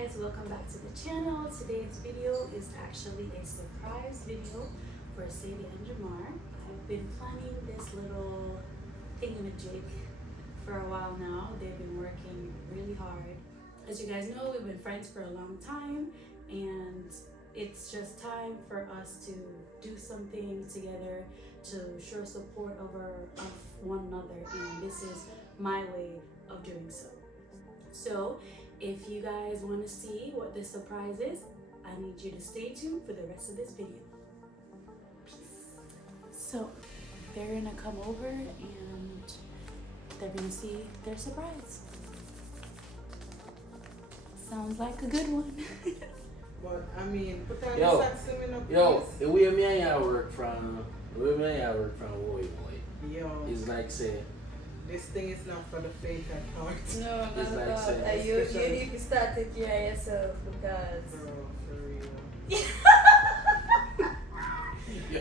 guys, welcome back to the channel. Today's video is actually a surprise video for Sadie and Jamar. I've been planning this little thingamajig for a while now. They've been working really hard. As you guys know, we've been friends for a long time, and it's just time for us to do something together to show support of one another, and this is my way of doing so. So if you guys want to see what this surprise is, I need you to stay tuned for the rest of this video. Peace. So they're gonna come over and they're gonna see their surprise. Sounds like a good one. But I mean, put on Yo, the socks in up, Yo, please. the way me and you work from Woy Boy, Yo, it's like say, this thing is not for the faint at heart. No, It's not like at all. saying- You need to start taking care of yourself because Bro, for real.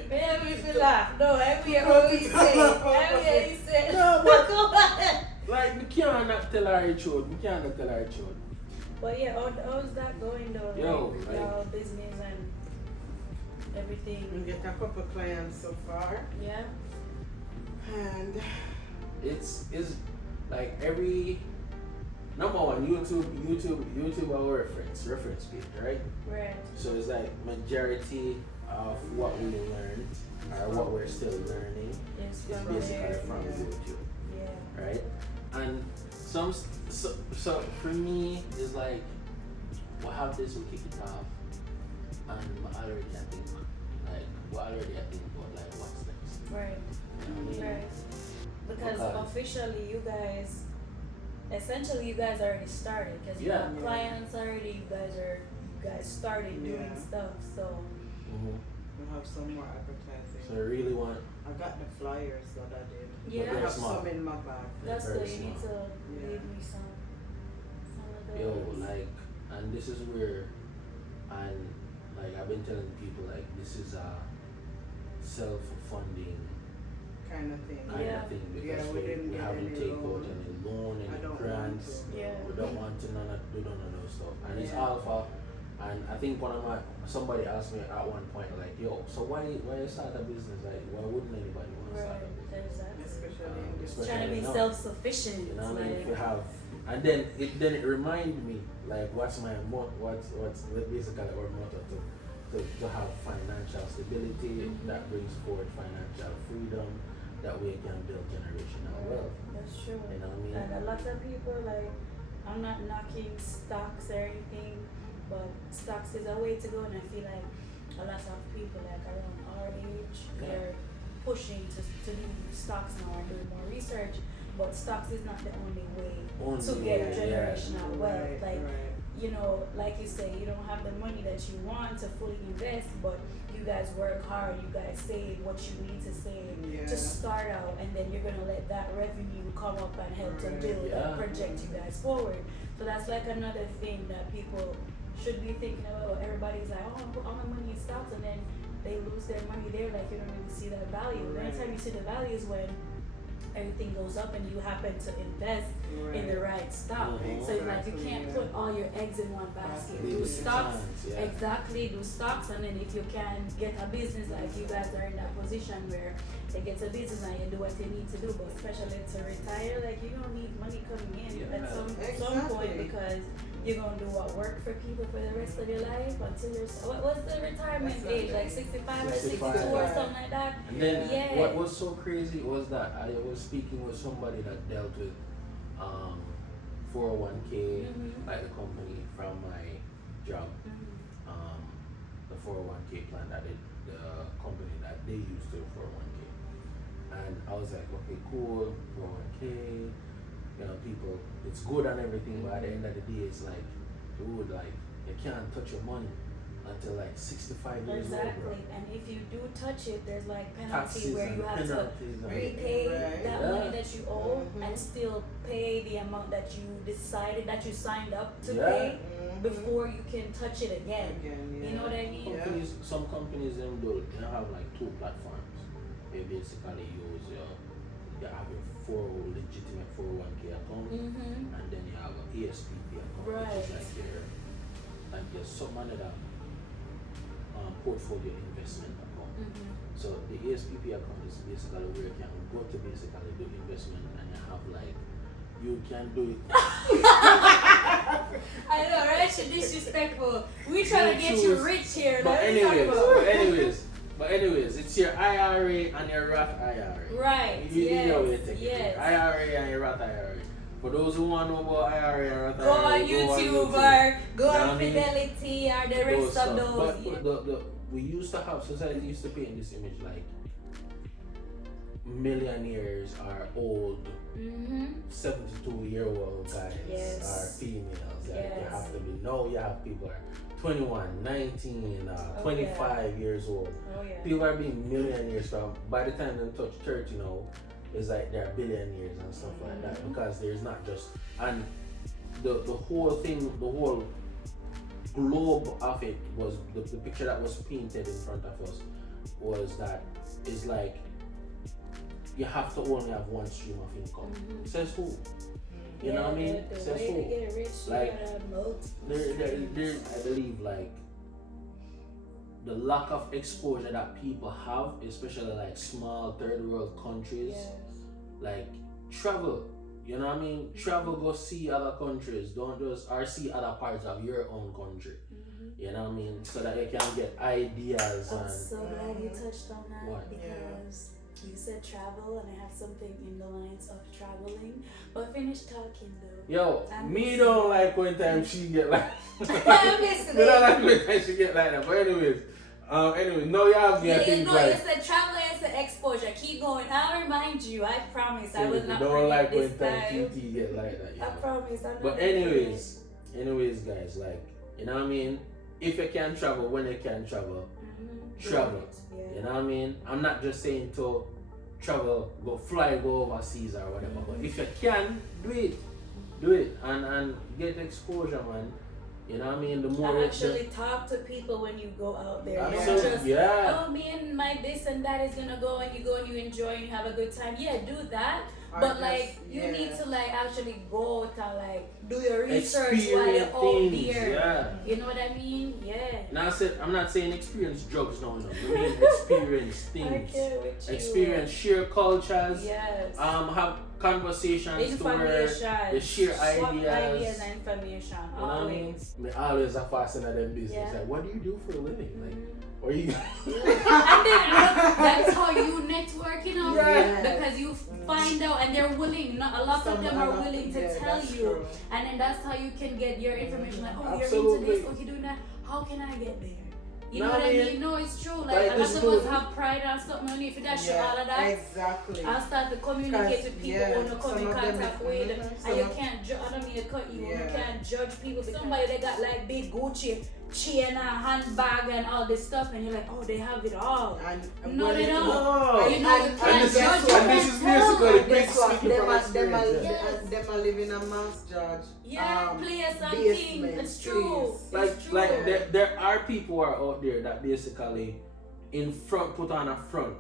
man, we feel laugh. No, every year what we say. Every year he say. No, but- Come on. like, me can't not tell her the truth. Me can't not tell her the truth. But yeah, how's that going though? Yo, like, like- y'all business and We everything. get a couple clients so far, Yeah. and It's like every number one YouTube our reference page, right? Right. So it's like majority of what we learned or what we're still learning It's is from basically there. from Yeah. YouTube. Yeah. Right? And so for me it's like we'll have this, we'll kick it off, and we're already I think about like what's next. Right. You know what I mean? Right. Because Because- officially you guys already started because you Yeah. have clients already. You guys started doing Yeah. stuff. So Mhm. we'll have some more advertising. So I really want I got the flyers that I did. Yeah. I Very have small. some in my bag. that's very good. You need to small. Yeah. leave me some of those. yo like, and this is where, and like I've been telling people like this is a self-funding Kind of thing. kind Yeah. of thing Yeah, because we didn't we get haven't any taken out loan. any loan, I any don't grants. want to. Yeah. We don't want to do none of those stuff, and it's Yeah. all for. And I think somebody asked me at one point like, yo, so why you start a business? Like, why wouldn't anybody want to start Right. a business? There's that. Especially in this Especially Trying to be now. self-sufficient. You know what I mean? like, If you have, and then it reminded me like what's my what's basically our motto to have financial stability Mhm. that brings forward financial freedom, that way you can build generational wealth. That's true. You know what I mean? And a lot of people like, I'm not knocking stocks or anything, but stocks is a way to go, and I feel like a lot of people like around our age, Yeah. they're pushing to do stocks now and doing more research. But stocks is not the only way to Only get way, yeah. generational wealth. Right, Like, right. you know, like you say, you don't have the money that you want to fully invest, but you guys work hard, you guys save what you need to save Yeah. to start out, and then you're gonna let that revenue come up and help to Right. build Yeah. and project you guys forward. So that's like another thing that people should be thinking about. Everybody's like, oh, I put all my money in stocks, and then they lose their money there, like you don't really see that value. The only Right. time you see the value is when everything goes up and you happen to invest in the right stock. Mhm. So it's like you can't Exactly, put all your eggs in one basket. Basket. Do Leave it stocks, to chance, yeah. exactly. Do stocks, and then if you can get a business, like you guys are in that position where they get a business and you do what you need to do. But especially to retire, like you don't need money coming in Yeah. at some Exactly. point, because you're gonna do what, work for people for the rest of your life until you're what's the retirement That's age, not like it. 65 or 65. 62 or something like that. And then Yeah. what was so crazy was that I was speaking with somebody that dealt with 401k, Mhm. like the company from my job, the 401k plan that the company that they used to 401k. And I was like, okay, cool, 401k, you know, people, it's good and everything, but at the end of the day, it's like, dude, like, you can't touch your money until like 65 years old, bro. Exactly, and if you do touch it, there's like penalty Taxes where and you have to penalties and repay Right. that Yeah. money that you owe Mhm. and still pay the amount that you decided that you signed up to Yeah. pay Mhm. before you can touch it again. Again, You know what I mean? Yeah. Some companies them do they have like two platforms. They basically use you have your legitimate 401k account, Mm-hmm. and then you have an ESPP account, which Right. is like your and get some money that portfolio investment account. So the ASPP account is basically where you can go to basically do investment and you have like you can do it. I know, right? She's disrespectful. We trying to get you choose. rich here. But What are you talking anyways, about? it's your IRA and your Roth IRA. Right. You know where to Yes. take it. Yes. IRA and your Roth IRA. For those who want to know about IRA and Roth Go IRA, on YouTube or go You know on what I mean? Fidelity or the rest of stuff. those. But we used to have society used to paint this image like millionaires are old, 72-year-old guys Yes. are females. Like you Yes. have to be. No, you have people are 21, 19, Oh, 25 years old. Oh yeah. People are being millionaires from by the time they touch 30, it's like they're billionaires and stuff like that because there's not just and the whole thing, the whole globe of it was the picture that was painted in front of us was that is like you have to only have one stream of income. Says who? You know what I mean? The Says way to who? get rich, Like, you gotta multiple There, I believe like the lack of exposure that people have, especially like small third world countries, Yes. like travel. You know what I mean? Travel, go see other countries. Don't just or see other parts of your own country. You know what I mean? So that you can get ideas I'm and so glad you touched on that What? because you said travel and I have something in the lines of traveling. But finish talking though. yo, I'm me listening. don't like when time she get like I'm listening. me don't like when time she get like that. But anyways, no, you have me. I Yeah, think no, like you said travel is the exposure. Keep going. I'll remind you. I promise. I will you not don't forget like this when time time. TT get like that. You I know? promise. I'm not But gonna anyways, guys, like you know what I mean. If you can travel, when you can travel, forget. travel. Yeah. You know what I mean? I'm not just saying to travel, go overseas or whatever. But if you can, do it, and get exposure, man. You know what I mean? The more I actually talk to people when you go out there. Not absolutely, just, yeah. oh, me and my this and that is gonna go and you enjoy and you have a good time. Yeah, do that. Or But just- like you yeah. need to like actually go to like do your research while Experience you're out things, there. yeah. You know what I mean? Yeah. Now I'm not saying experience drugs, no. I mean experience I things. care with you. Experience, share cultures. Yes. Have conversations to where Information. they share Swap ideas. ideas and information. You know what I mean? Always. Me always a fascinated them business. Yeah. Like, what do you do for a living? Like, or you? And then that's how you network, you know, Yes. because you find out and they're willing. Not a lot of them are willing to tell that's you, true. and then that's how you can get your information. Like, oh, you're Absolutely. into this, oh, you're doing that. How can I get there? You know No, what I man. mean? No, it's true. Like, Like a lot this of good. us have pride and stuff. Only if you dash Yeah, all of that. exactly. I'll start to communicate with people who want to come some in of them contact is- with, some and you of- can't judge. I don't mean to cut you. You Yeah. can't judge people. Somebody that got like big Gucci chain and handbag and all this stuff, and you're like, oh, they have it all. And No, they don't. Oh. You know, you and can't this is- judge. You and this can't is tell. basically And big guess what? speaking Them from are experience. Yes. them are living a mass judge. Yeah, play something. basement, It's true. please. Like, It's true. like there are people who are out there that basically put on a front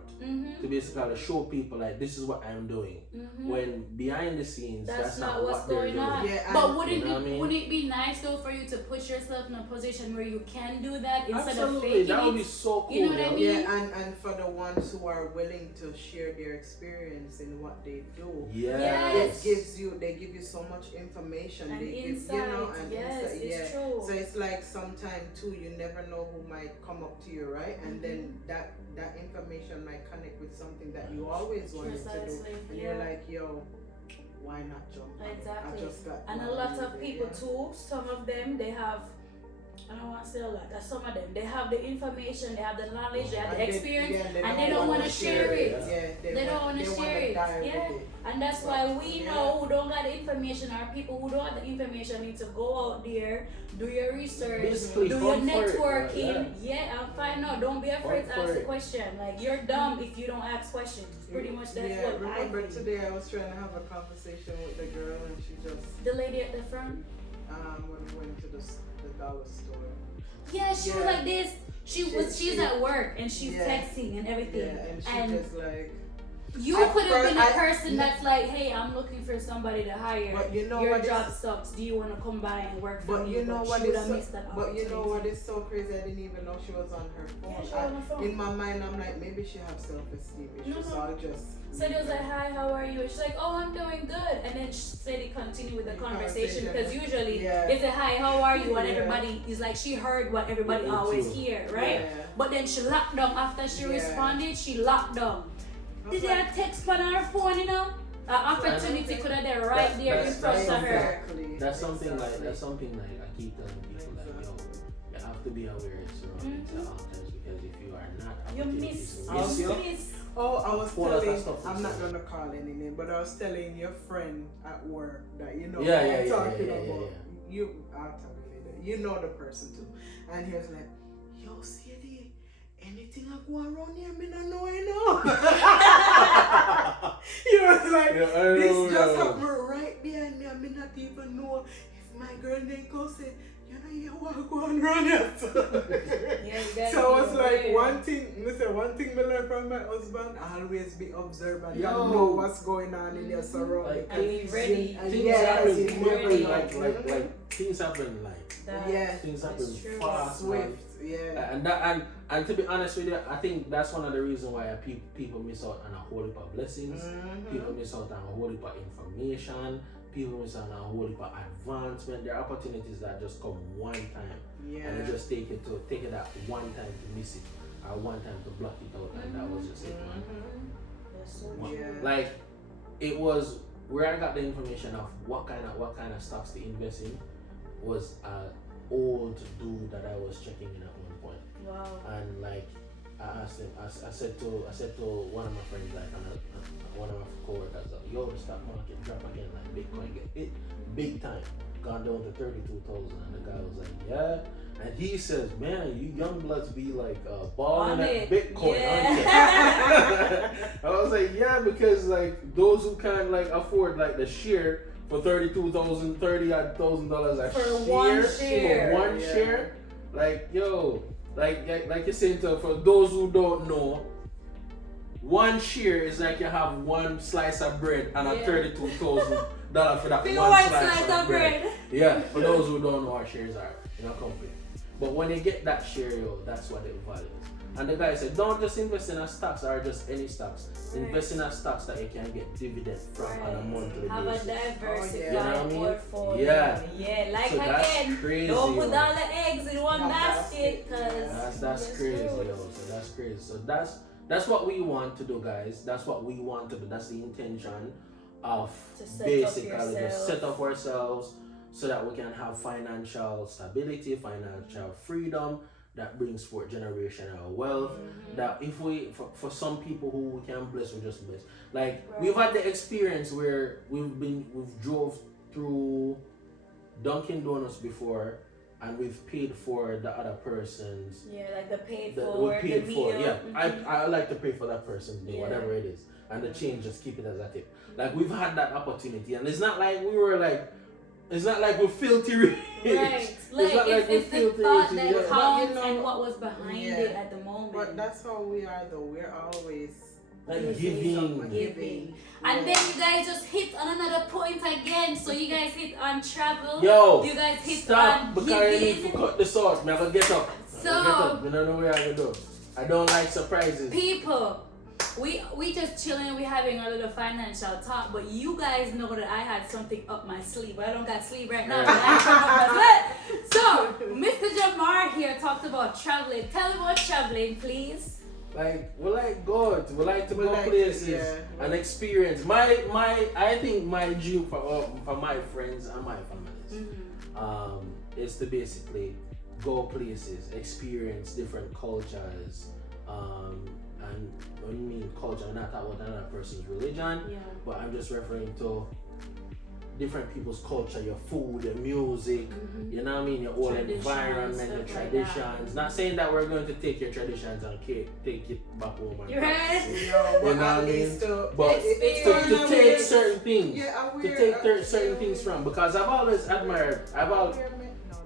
to basically show people like this is what I'm doing. When behind the scenes, that's not what's what they're going doing. on. Yeah, But and- wouldn't You know what I mean? wouldn't it be nice though for you to put yourself in a position where you can do that instead of Absolutely, faking that would be it? so cool. You know what I yo. mean? Yeah, and for the ones who are willing to share their experience in what they do, Yes. they give you so much information. And they insight, give, and yes, insight, it's true. So it's like sometime too, you never know who might come up to you, right? And then that information might connect with something that you always wanted to do, Precisely, and yeah. you're like, yo, why not jump on it? Exactly. I just got And a money lot with of it, people yeah. too, some of them they have, I don't want to say a lot, but some of them they have the information, they have the knowledge, they have the And experience, they and they don't want to share it. Yeah, They don't wanna share it, die yeah. with it. And that's why we know who don't got the information or people who don't have the information need to go out there, do your research, Basically, do your hunt for it, networking, yeah, and find out. Don't be afraid to Hunt for ask the it. question. Like you're dumb if you don't ask questions. Pretty much that's Yeah, what I remember think. today I was trying to have a conversation with the girl and she just The lady at the front. when we went to the dollar store. Yeah, she was Yeah. like this. She's at work and she's Yeah. texting and everything. Yeah, and she and just like You At could have been a first, person that's like, hey, I'm looking for somebody to hire. But you know your what job is- sucks. Do you want to come by and work for But me? you know what she would is have so, missed that but you know what opportunity. is so crazy? I didn't even know she was on her phone. Yeah, she was on her phone. In my mind, I'm like, maybe she have self-esteem issues, so I'll just. So they was like, hi, how are you? And she's like, oh, I'm doing good. And then she said they continue with the conversation because usually Yeah. they say, hi, how are you? And Yeah. everybody is like, she heard what everybody Me always too. hear, right? Yeah. But then she locked down. After she Yeah. responded, she locked down. I was Did you like, have text on her phone, you know? An opportunity could have been right there in That's front of her. Exactly. That's something like Exactly. I keep telling people like, yo, you have to be aware of surroundings at all times because if you are not, You opportunities miss. will miss you. Miss. Oh, I was Whole lot of telling, stuff I'm is not there. gonna call any name, but I was telling your friend at work that you know Yeah, what yeah, I'm yeah, talking yeah, yeah, about. I'll tell you later. You know the person too. And he was like, yo, Sadie, anything I go around here, me not know, you know. He was like, Yeah, I this know, just yeah. happened right behind me, I may not even know if my girl then go say, you know, you want go on around here. Yeah, you gotta So I was be like, aware. one thing me learn from my husband, always be observant. You Yo. know what's going on in your surroundings. Like, And be ready. And Things yeah, happen you quickly, never know. like things happen like Yeah. things That's happen true. fast, man. Swift, yeah. And to be honest with you, I think that's one of the reasons why people miss out on a whole heap of blessings. People miss out on a whole heap of information. People miss out on a whole heap of advancement. There are opportunities that just come one time, and Yeah. you just take it that one time to miss it, or one time to block it out, and that was just it, man. That's so One- Yeah. Like it was where I got the information of what kind of stocks to invest in was a old dude that I was checking in at one point. Wow. And like I asked him, I said to one of my friends, like one of my coworkers, like, yo, the stock market drop again, like Bitcoin get hit big time, gone down to 32,000, and the guy was like, yeah, and he says, man, you young bloods be like balling On at it. Bitcoin, Yeah. aren't you? I was like, yeah, because like those who can't like afford like the share for $30,000 a For share, one share. for one Yeah. share, like yo. Like you're saying, for those who don't know, one share is like you have one slice of bread and a Yeah. $32,000 for that Feel one one slice of bread. bread. Yeah, for those who don't know what shares are in a company. But when you get that share, yo, that's what it values. And the guy said, don't just invest in a stocks or just any stocks. Right. Invest in a stocks that you can get dividend from on a monthly Have a basis. diversified You know what I mean? portfolio. Yeah. Yeah, like So that's again, crazy, don't put yo. all the eggs in one One basket, basket. cause That's crazy, yo. So that's crazy. So that's what we want to do, guys. That's what we want to do. That's the intention of To set up basically just yourself. set up ourselves so that we can have financial stability, financial freedom that brings forth generational wealth. Mm-hmm. That if we, for some people who we can bless, we just bless. Like Right. we've had the experience where we've drove through Dunkin' Donuts before, and we've paid for the other person's. yeah, like the paid That for we the paid meal. for, yeah. Mhm. I like to pay for that person's meal, Yeah. whatever it is, and the change just keep it as a tip. Like we've had that opportunity, and it's not like we were like, it's not like we're filthy rich. Right, like not like it's we're the thought that yeah. counts But you know- and what was behind Yeah. it at the moment. But that's how we are though. We're always Like giving. giving. And then you guys just hit on another point again. So you guys hit on travel. Yo, You guys hit stop on because I need to giving. cut this out. I'm gonna get up. So- I don't know what I'm gonna do. I don't like surprises. People, we just chilling, we having a little financial talk, but you guys know that I had something up my sleeve. I don't got sleeve right now, but I have something up my sleeve. So, Mr. Jamar here talked about traveling. Tell me about traveling, please. Like we like God, we like to We go like to, places yeah. and experience. I think my dream for my friends and my families is to basically go places, experience different cultures, and when you mean culture, I'm not talking about another person's religion, Yeah. but I'm just referring to different people's culture, your food, your music, you know what I mean, your own Traditions, environment, your stuff like traditions. Not saying that we're going to take your traditions and take it back home and You heard? practice it. No, but You know at what I least mean? to, But Experience. to take certain things, yeah, to take certain things from, because I've always admired, No,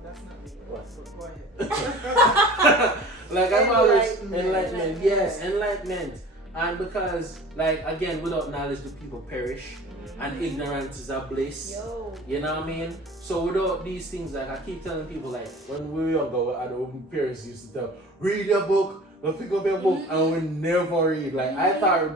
that's not me. What? Go ahead. like I've always Enlightenment. enlightenment, yes, enlightenment. And because, like, again, without knowledge, the people perish, and ignorance is a bliss. Yo. You know what I mean? So without these things, like I keep telling people, like when we were younger, our parents used to tell, read your book, go pick up your book, and we never read. Like I thought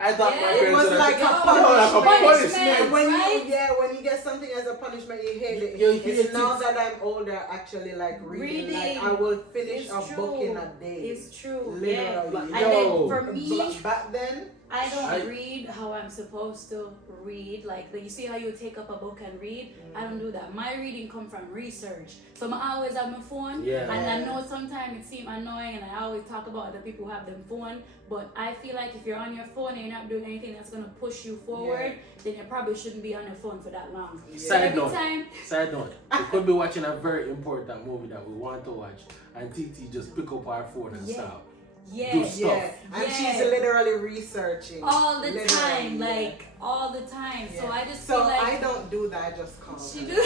my It parents was would like a punishment. punishment. When right? when you get something as a punishment, you hate it. You It's hate it. now that I'm older, actually, like reading. Like I will finish It's a true. book in a day. It's true. Literally. Yeah. Yo. And then for me, Back then, I don't I- read how I'm supposed to read. Like you see how you take up a book and read? I don't do that. My reading come from research. So I always have my phone. Yeah. And I know sometimes it seems annoying and I always talk about other people who have their phone. But I feel like if you're on your phone and you're not doing anything that's gonna push you forward, then you probably shouldn't be on your phone for that long. So Side every note. time Side note, we could be watching a very important movie that we want to watch, and TT just pick up our phone and Yeah. start. yeah. Do stuff. yeah, and Yeah. she's literally researching All the Literally, time, yeah. like all the time. So Yeah. I just So feel like I don't do that. I just call she her. do.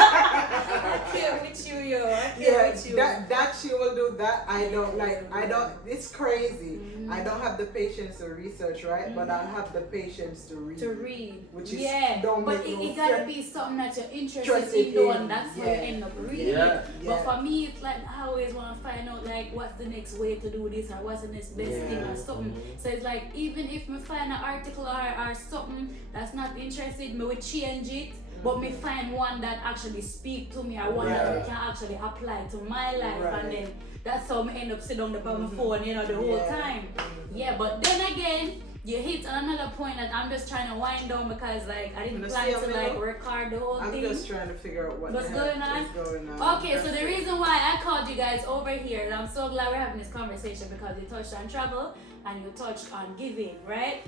I can't with you, yo. I can't Yeah, with you. that she will do that. I don't like. I don't. It's crazy. Mhm. I don't have the patience to research, right? But I have the patience to read. To read, Which is yeah, don't but make it, no it gotta sense. be something that you're interested Interested in doing. in, That's how yeah. you end up reading. Yeah. But for me, it's like I always want to find out like what's the next way to do this or what's the next best thing or something. Mhm. So it's like even if me find an article or something that's not interested, me will change it. But me find one that actually speak to me or one that Yeah. can actually apply to my life, Right. and then that's how me end up sitting down on my phone, you know, the whole Yeah. time. Yeah, but then again, you hit another point that I'm just trying to wind down because like I didn't Wanna plan see to a like minute? record the whole I'm thing. just trying to figure out What's the heck going on? is going on. Okay, so the reason why I called you guys over here, and I'm so glad we're having this conversation because you touched on travel and you touched on giving, right?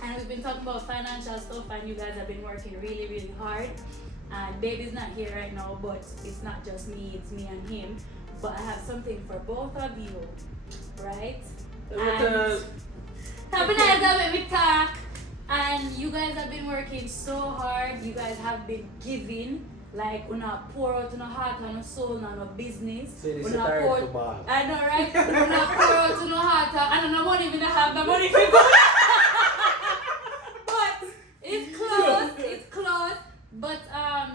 And we've been talking about financial stuff, and you guys have been working really, really hard. And baby's not here right now, but it's not just me, it's me and him. But I have something for both of you, right? And happy nice that we talk. And you guys have been working so hard. You guys have been giving. Like, una pour out no heart, no soul, no business. Say this is Una tired pour- for Bob. I know, right? Una pour out no heart, and no money, we don't have the money for go. But it's close. It's close. But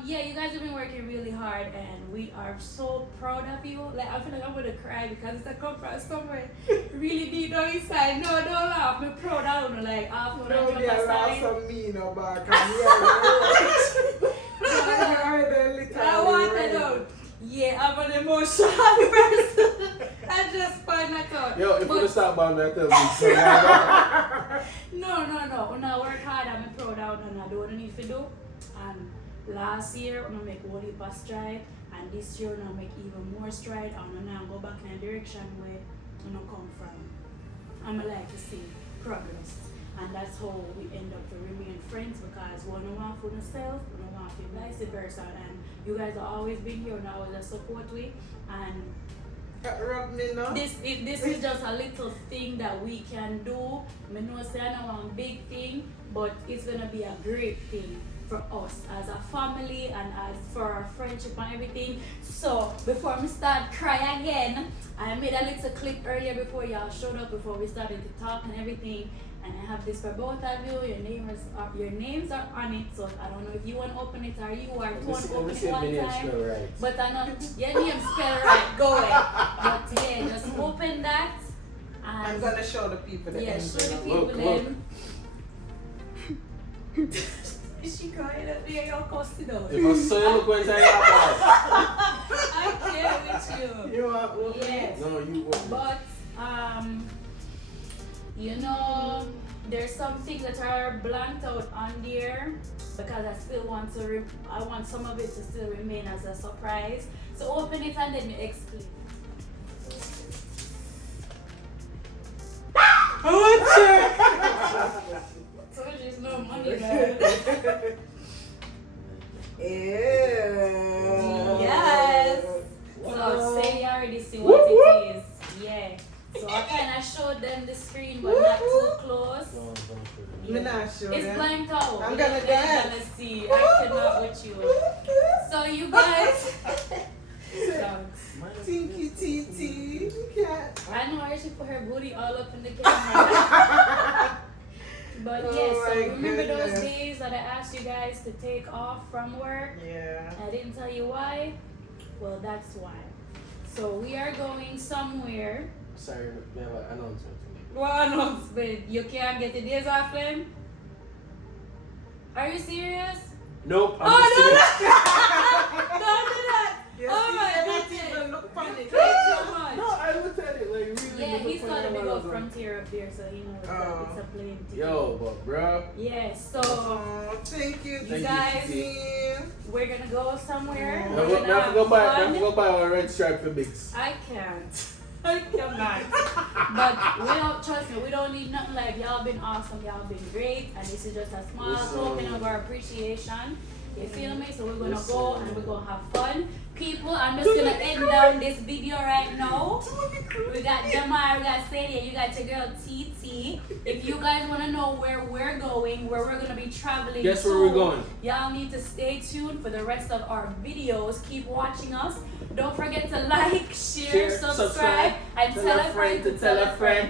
yeah, you guys have been working really hard, and we are so proud of you. Like I feel like I'm gonna cry because it's a come from somewhere really deep down inside. No, don't laugh. I'm proud of you. Like after Don't the be a jump laugh aside. from me, no back. I want that out. Yeah, I'm an emotional person. I just find that out. Yo, if But- you stop by that, tell me. So, No. When I work hard, I'm proud of it and I do what I need to do. And last year, when I make one heap of stride, and this year, when I make even more stride, and now go back in a direction where I come from. I'm like to see progress. And that's how we end up to remain friends because one want for yourself, one want for vice versa. And you guys have always been here and always a support we. And Rub me now. this is just a little thing that we can do. I know say I know one big thing, but it's gonna be a great thing for us as a family and as for our friendship and everything. So before we start cry again, I made a little clip earlier before y'all showed up, before we started to talk and everything. And I have this for both of you. Your names are on it, so I don't know if you want to open it or you are let me want see- to let me open see it if my one name time. spell right. But I know your name spell right, go ahead. But yeah, just open that I'm and gonna show the people the yeah, show the envelope. people Look. then. Is she crying at me? You're costing out. If I saw you look when I I care with you. You want one? Yes. No, you won't. But you know, there's some things that are blanked out on there because I still want to. I want some of it to still remain as a surprise. So open it and then you explain. So there's no money there. Ew. Yes. So say you already see what it is. Yeah. So I kind of showed them the screen, but not too close. Don't show them. Me not sure. It's them. blanked out. I'm You're gonna not dance. gonna see. I cannot with you. So you guys. Dogs. Tinky Titi. Cat. I know I should put her booty all up in the camera. remember those goodness. days that I asked you guys to take off from work? Yeah. I didn't tell you why. Well, that's why. So we are going somewhere. Sorry, we have an announcement to make. What announcement? You can't get the days off then? Are you serious? Nope, I'm Oh, just no, kidding. no. Don't do that. You Oh see, my you don't goodness. even look funny. You play too much. No, I looked at it like really. Yeah, looking he's for got a the big one old of them. frontier up there, so he knows that Oh. it's a plane ticket. Yo, but bruh, Yes, so Oh, thank you, Thank you, guys, team. we're gonna go somewhere. Oh. We're never gonna have go buy, fun. never go buy a red stripe for Bigs. I can't. I cannot. But we don't, trust me, we don't need nothing like y'all been awesome, y'all been great, and this is just a small Yes, token sir. of our appreciation. You feel me? So we're gonna Yes, go sir. and we're gonna have fun. People, I'm just gonna end down this video right now. We got Jamar, we got Sadie, and you got your girl TT. If you guys wanna know where we're going, where we're gonna be traveling Guess to, where we're going? y'all need to stay tuned for the rest of our videos. Keep watching us. Don't forget to like, share, Share, subscribe, subscribe, and tell a friend to tell a friend.